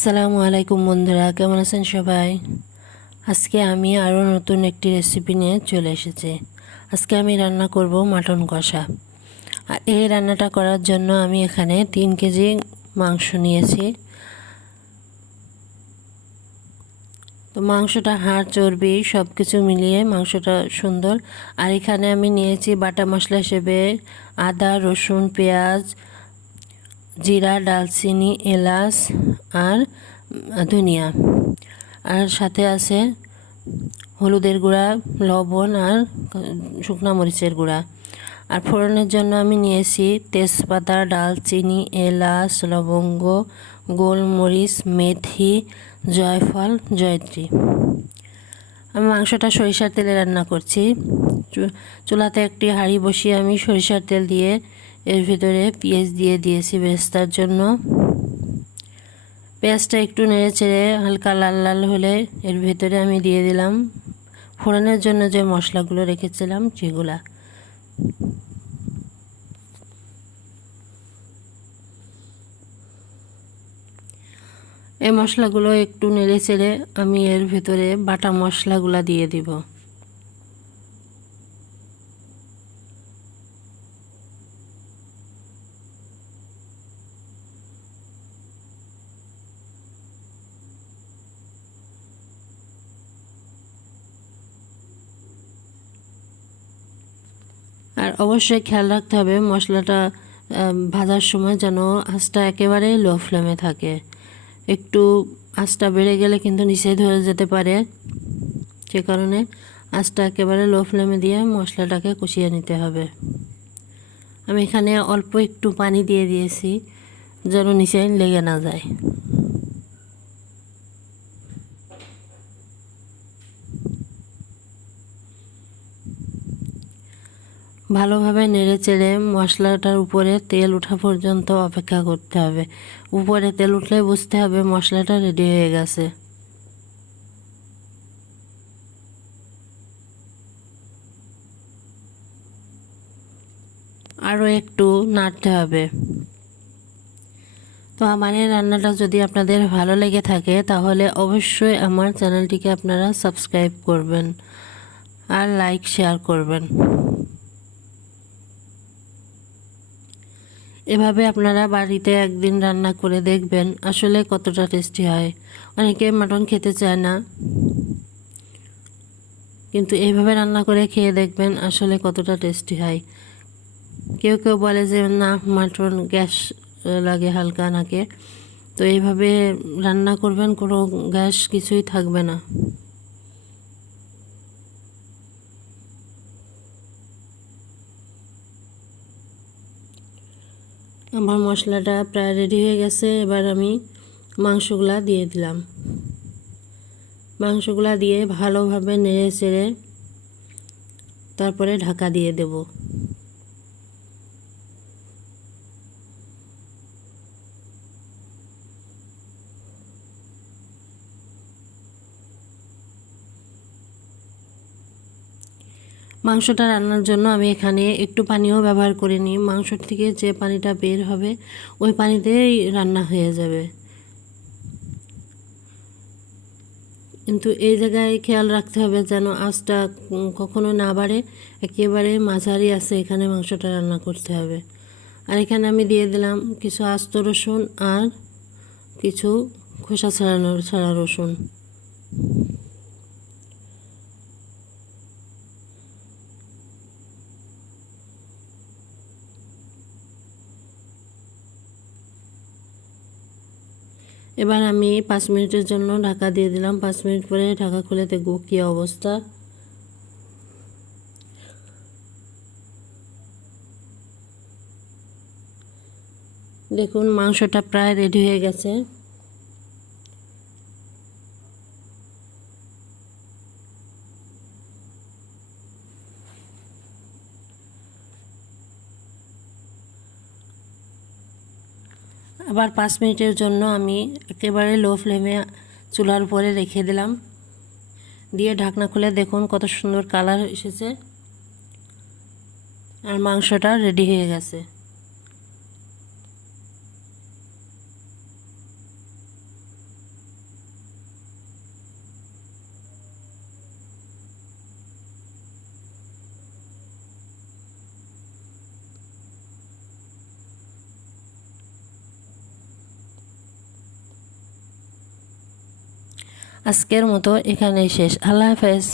আসসালামু আলাইকুম বন্ধুরা, কেমন আছেন সবাই? আজকে আমি আরও নতুন একটি রেসিপি নিয়ে চলে এসেছি। আজকে আমি রান্না করব মাটন কষা। আর এই রান্নাটা করার জন্য আমি এখানে 3 কেজি মাংস নিয়েছি। তো মাংসটা হাড় চর্বি সব কিছু মিলিয়ে মাংসটা সুন্দর। আর এখানে আমি নিয়েছি বাটা মশলা হিসেবে আদা, রসুন, পেঁয়াজ, জিরা, ডালচিনি, এলাচ আর ধনিয়া। আর সাথে আছে হলুদের গুঁড়া, লবণ আর শুকনা মরিচের গুঁড়া। আর ফোড়নের জন্য আমি নিয়েছি তেজপাতা, ডালচিনি, এলাচ, লবঙ্গ, গোলমরিচ, মেথি, জয়ফল, জয়ত্রী। আমি মাংসটা সরিষার তেলে রান্না করছি। চুলাতে একটি হাঁড়ি বসিয়ে আমি সরিষার তেল দিয়ে এর ভিতরে পেঁয়াজ দিয়ে দিয়েছি বেরেস্তার জন্য। পেঁয়াজটা একটু নেড়ে চেড়ে হালকা লাল লাল হলে এর ভেতরে আমি দিয়ে দিলাম ফোড়নের জন্য যে মশলাগুলো রেখেছিলাম সেগুলা। এই মশলাগুলো একটু নেড়ে চেড়ে আমি এর ভেতরে বাটা মশলাগুলা দিয়ে দিব। আর অবশ্যই খেয়াল রাখতে হবে মশলাটা ভাজার সময় যেন আঁচটা একেবারে লো ফ্লেমে থাকে। একটু আঁচটা বেড়ে গেলে কিন্তু নিচে ধরে যেতে পারে, সে কারণে আঁচটা একেবারে লো ফ্লেমে দিয়ে মশলাটাকে কষিয়ে নিতে হবে। আমি এখানে অল্প একটু পানি দিয়ে দিয়েছি যেন নিচে লেগে না যায়। ভালোভাবে নেড়ে চেড়ে মশলাটার উপরে তেল ওঠা পর্যন্ত অপেক্ষা করতে হবে। উপরে তেল উঠলে বুঝতে হবে মশলাটা রেডি হয়ে গেছে। আরও একটু নাড়তে হবে। তো আমার এই রান্নাটা যদি আপনাদের ভালো লেগে থাকে তাহলে অবশ্যই আমার চ্যানেলটিকে আপনারা সাবস্ক্রাইব করবেন আর লাইক শেয়ার করবেন। এভাবে আপনারা বাড়িতে একদিন রান্না করে দেখবেন আসলে কতটা টেস্টি হয়। অনেকে মাটন খেতে চায় না, কিন্তু এইভাবে রান্না করে খেয়ে দেখবেন আসলে কতটা টেস্টি হয়। কেউ কেউ বলে যে না, মাটন গ্যাস লাগে হালকা নাকে, তো এইভাবে রান্না করবেন, কোনো গ্যাস কিছুই থাকবে না। আমার মশলাটা প্রায় রেডি হয়ে গেছে। এবার আমি মাংসগুলা দিয়ে দিলাম। মাংসগুলা দিয়ে ভালোভাবে নেড়ে চেড়ে তারপরে ঢাকা দিয়ে দেব। মাংসটা রান্নার জন্য আমি এখানে একটু পানিও ব্যবহার করিনি। মাংস থেকে যে পানিটা বের হবে ওই পানিতেই রান্না হয়ে যাবে। কিন্তু এই জায়গায় খেয়াল রাখতে হবে যেন আঁচটা কখনো না বাড়ে, একেবারে মাঝারি আছে এখানে মাংসটা রান্না করতে হবে। আর এখানে আমি দিয়ে দিলাম কিছু আস্ত রসুন আর কিছু খোসা ছাড়া রসুন। এবার আমি 5 মিনিটের জন্য ঢাকা দিয়ে দিলাম। 5 মিনিট পরে ঢাকা খুলে দেখব কী অবস্থা। দেখুন মাংসটা প্রায় রেডি হয়ে গেছে। আবার 5 মিনিটের জন্য আমি একেবারে লো ফ্লেমে চুলার উপরে রেখে দিলাম। দিয়ে ঢাকনা খুলে দেখুন কত সুন্দর কালার এসেছে আর মাংসটা রেডি হয়ে গেছে। আজকের মতো এখানেই শেষ। আল্লাহ হাফেজ।